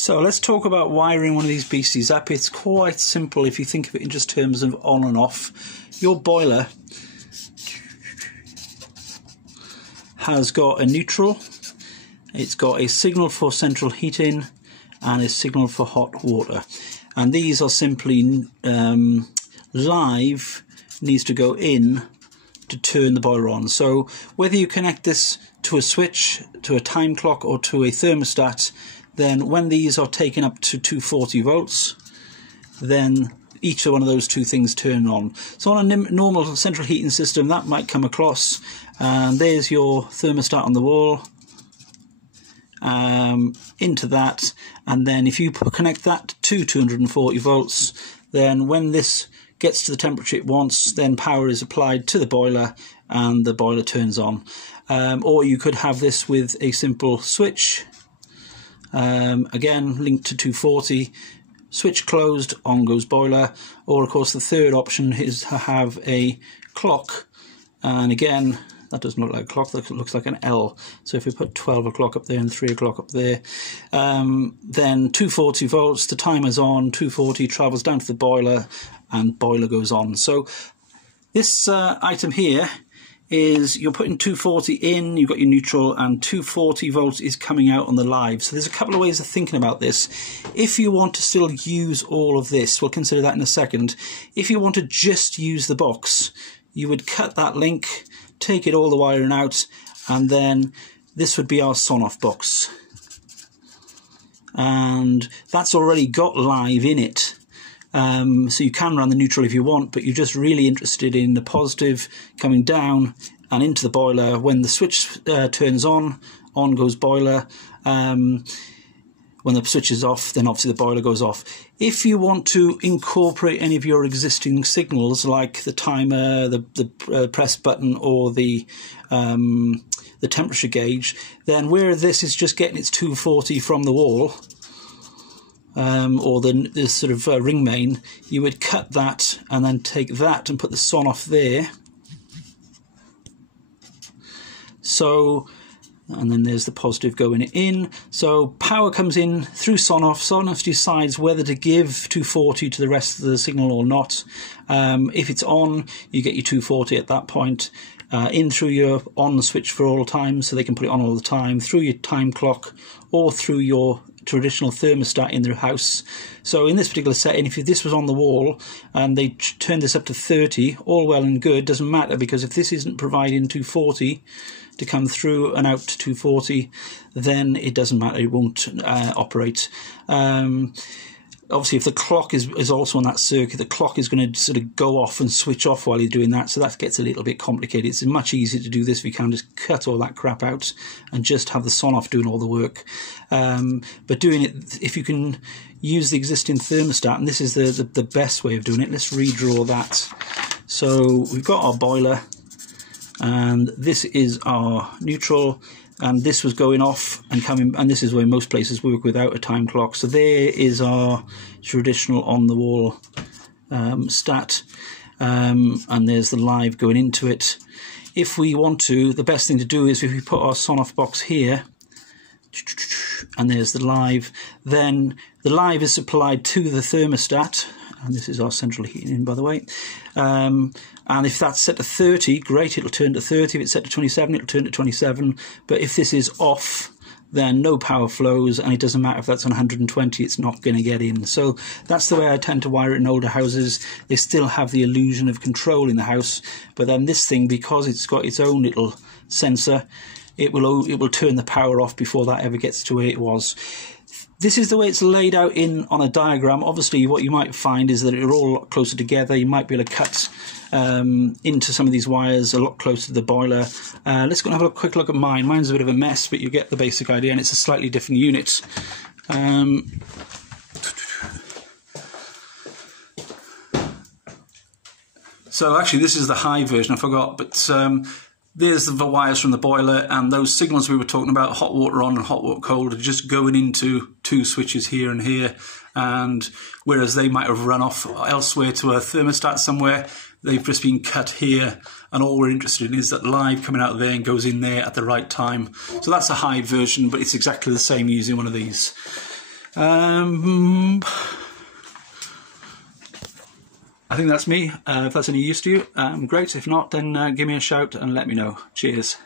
So let's talk about wiring one of these beasties up. It's quite simple if you think of it in just terms of on and off. Your boiler has got a neutral, it's got a signal for central heating and a signal for hot water. And these are simply live, needs to go in to turn the boiler on. So whether you connect this to a switch, to a time clock or to a thermostat, then when these are taken up to 240 volts, then each one of those two things turn on. So on a normal central heating system, that might come across, and there's your thermostat on the wall, into that, and then if you connect that to 240 volts, then when this gets to the temperature it wants, then power is applied to the boiler and the boiler turns on. Or you could have this with a simple switch, again linked to 240, switch closed, on goes boiler. Or of course the third option is to have a clock, and again that doesn't look like a clock, that looks like an L. So if we put 12 o'clock up there and 3 o'clock up there, then 240 volts, the timer's on, 240 travels down to the boiler and boiler goes on. So this item here is you're putting 240 in, you've got your neutral, and 240 volts is coming out on the live. So there's a couple of ways of thinking about this. If you want to still use all of this, we'll consider that in a second. If you want to just use the box, you would cut that link, take it all the wiring out, and then this would be our Sonoff box. And that's already got live in it. So you can run the neutral if you want, but you're just really interested in the positive coming down and into the boiler. When the switch turns on goes boiler. When the switch is off, then obviously the boiler goes off. If you want to incorporate any of your existing signals, like the timer, the press button, or the temperature gauge, then where this is just getting its 240 from the wall, or the sort of ring main, you would cut that and then take that and put the Sonoff there. So, and then there's the positive going in. So power comes in through Sonoff. Sonoff decides whether to give 240 to the rest of the signal or not. If it's on, you get your 240 at that point. In through your on switch for all time, so they can put it on all the time, through your time clock, or through your traditional thermostat in their house. So in this particular setting, if this was on the wall and they turned this up to 30, all well and good, doesn't matter, because if this isn't providing 240 to come through and out to 240, then it doesn't matter, it won't operate. Obviously, if the clock is also on that circuit, the clock is going to sort of go off and switch off while you're doing that, so that gets a little bit complicated. It's much easier to do this if you can just cut all that crap out and just have the Sonoff doing all the work. But doing it, if you can use the existing thermostat, and this is the best way of doing it, let's redraw that. So we've got our boiler, and this is our neutral, and this was going off and coming, and this is where most places work without a time clock. So there is our traditional on the wall stat, and there's the live going into it. If we want to, the best thing to do is if we put our Sonoff box here, and there's the live, then the live is supplied to the thermostat, and this is our central heating in, by the way. And if that's set to 30, great, it'll turn to 30. If it's set to 27, it'll turn to 27. But if this is off, then no power flows, and it doesn't matter if that's on 120, it's not going to get in. So that's the way I tend to wire it in older houses. They still have the illusion of control in the house, but then this thing, because it's got its own little sensor, it will turn the power off before that ever gets to where it was. This is the way it's laid out on a diagram. Obviously, what you might find is that they're all a lot closer together. You might be able to cut into some of these wires a lot closer to the boiler. Let's go and have a quick look at mine. Mine's a bit of a mess, but you get the basic idea, and it's a slightly different unit. So actually, this is the high version. I forgot, but there's the wires from the boiler, and those signals we were talking about, hot water on and hot water cold, are just going into two switches here and here. And whereas they might have run off elsewhere to a thermostat somewhere, they've just been cut here, and all we're interested in is that live coming out of there and goes in there at the right time. So that's a high version, but it's exactly the same using one of these. I think that's me. If that's any use to you, great. If not, then give me a shout and let me know. Cheers.